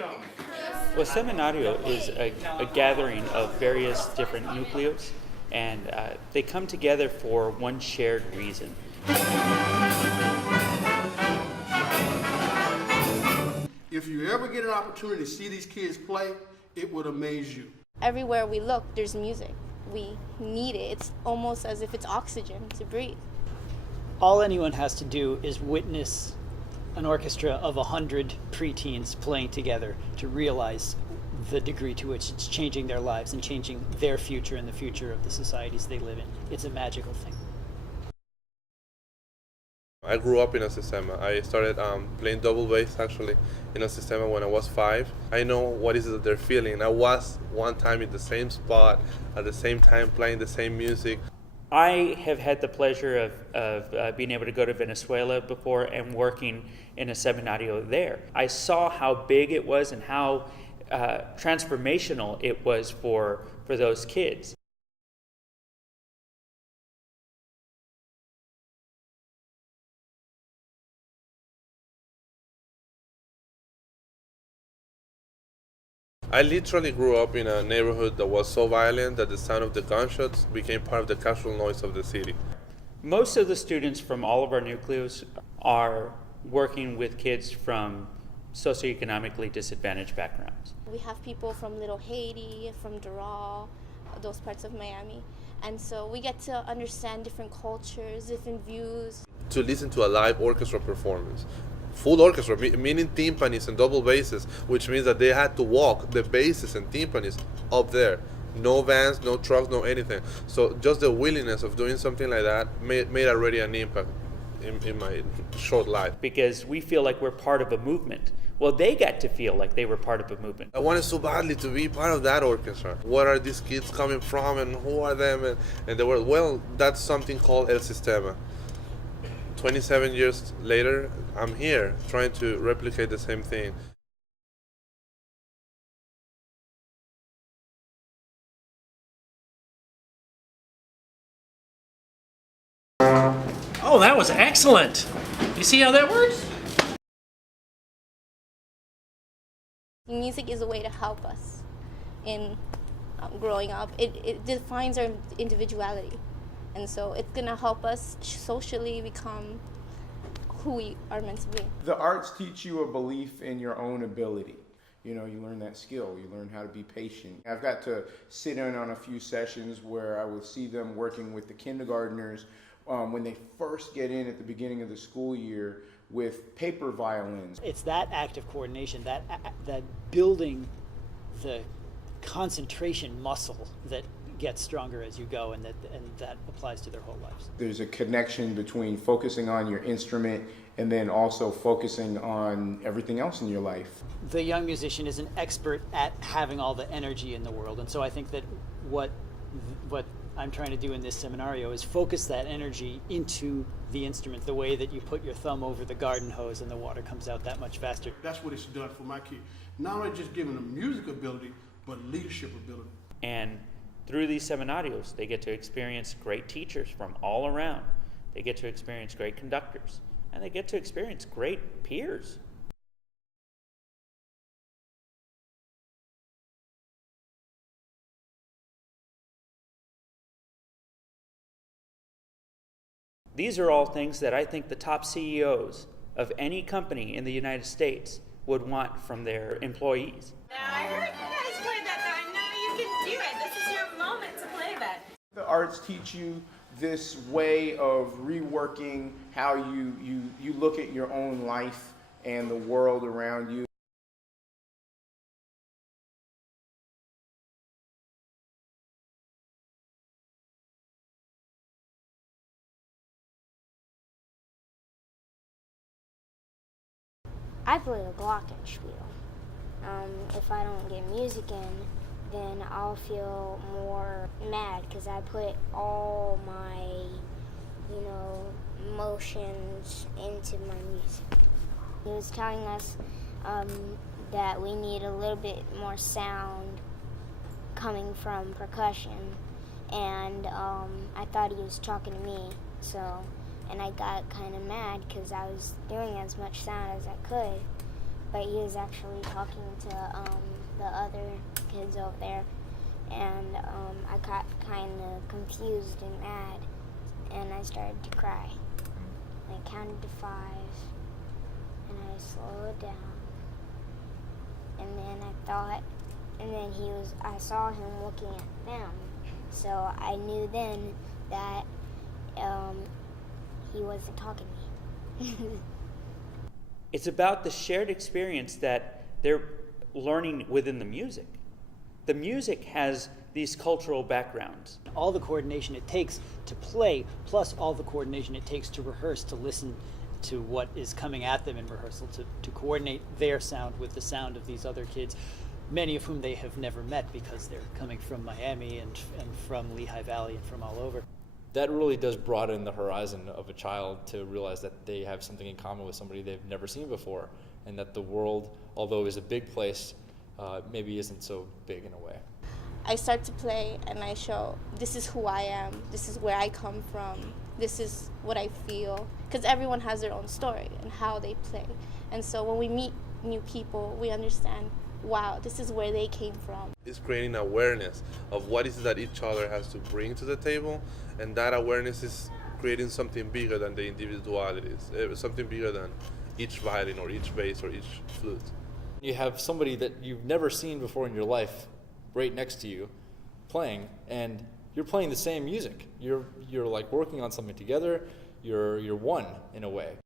Well, Seminario is a gathering of various different núcleos, and they come together for one shared reason. If you ever get an opportunity to see these kids play, it would amaze you. Everywhere we look, there's music. We need it. It's almost as if it's oxygen to breathe. All anyone has to do is witness an orchestra of 100 preteens playing together to realize the degree to which it's changing their lives and changing their future and the future of the societies they live in. It's a magical thing. I grew up in a Sistema. I started playing double bass actually in a Sistema when I was 5. I know what is it that they're feeling. I was one time in the same spot at the same time playing the same music. I have had the pleasure of being able to go to Venezuela before and working in a seminario there. I saw how big it was and how transformational it was for those kids. I literally grew up in a neighborhood that was so violent that the sound of the gunshots became part of the casual noise of the city. Most of the students from all of our núcleos are working with kids from socioeconomically disadvantaged backgrounds. We have people from Little Haiti, from Doral, those parts of Miami. And so we get to understand different cultures, different views. To listen to a live orchestra performance. Full orchestra, meaning timpanis and double basses, which means that they had to walk the basses and timpanis up there. No vans, no trucks, no anything. So just the willingness of doing something like that made already an impact in my short life. Because we feel like we're part of a movement. Well, they got to feel like they were part of a movement. I wanted so badly to be part of that orchestra. What are these kids coming from and who are them? And they were, well, that's something called El Sistema. 27 years later, I'm here trying to replicate the same thing. Oh, that was excellent. You see how that works? Music is a way to help us in growing up. It defines our individuality. And so it's going to help us socially become who we are meant to be. The arts teach you a belief in your own ability. You know, you learn that skill. You learn how to be patient. I've got to sit in on a few sessions where I would see them working with the kindergartners when they first get in at the beginning of the school year with paper violins. It's that act of coordination, that building the concentration muscle that gets stronger as you go, and that applies to their whole lives. There's a connection between focusing on your instrument and then also focusing on everything else in your life. The young musician is an expert at having all the energy in the world, and so I think that what I'm trying to do in this seminario is focus that energy into the instrument, the way that you put your thumb over the garden hose and the water comes out that much faster. That's what it's done for my kid. Not only just giving them music ability, but leadership ability. And through these seminarios, they get to experience great teachers from all around. They get to experience great conductors, and they get to experience great peers. These are all things that I think the top CEOs of any company in the United States would want from their employees. Now, I heard you guys play that, though. I know you can do it. This is your moment to play that. The arts teach you this way of reworking how you look at your own life and the world around you. I play a glockenspiel. If I don't get music in, then I'll feel more mad because I put all my, emotions into my music. He was telling us that we need a little bit more sound coming from percussion, and I thought he was talking to me, and I got kind of mad because I was doing as much sound as I could, but he was actually talking to the other kids over there, and I got kind of confused and mad, and I started to cry. I counted to 5, and I slowed down, and then I saw him looking at them, so I knew then that he wasn't talking to me. It's about the shared experience that they're learning within the music. The music has these cultural backgrounds. All the coordination it takes to play, plus all the coordination it takes to rehearse, to listen to what is coming at them in rehearsal, to coordinate their sound with the sound of these other kids, many of whom they have never met because they're coming from Miami and from Lehigh Valley and from all over. That really does broaden the horizon of a child to realize that they have something in common with somebody they've never seen before, and that the world, although is a big place, maybe isn't so big in a way. I start to play and I show, this is who I am, this is where I come from, this is what I feel. Because everyone has their own story and how they play. And so when we meet new people, we understand, wow, this is where they came from. It's creating awareness of what is it that each other has to bring to the table, and that awareness is creating something bigger than the individualities, something bigger than each violin or each bass or each flute. You have somebody that you've never seen before in your life right next to you playing, and you're playing the same music. You're like working on something together. You're one in a way.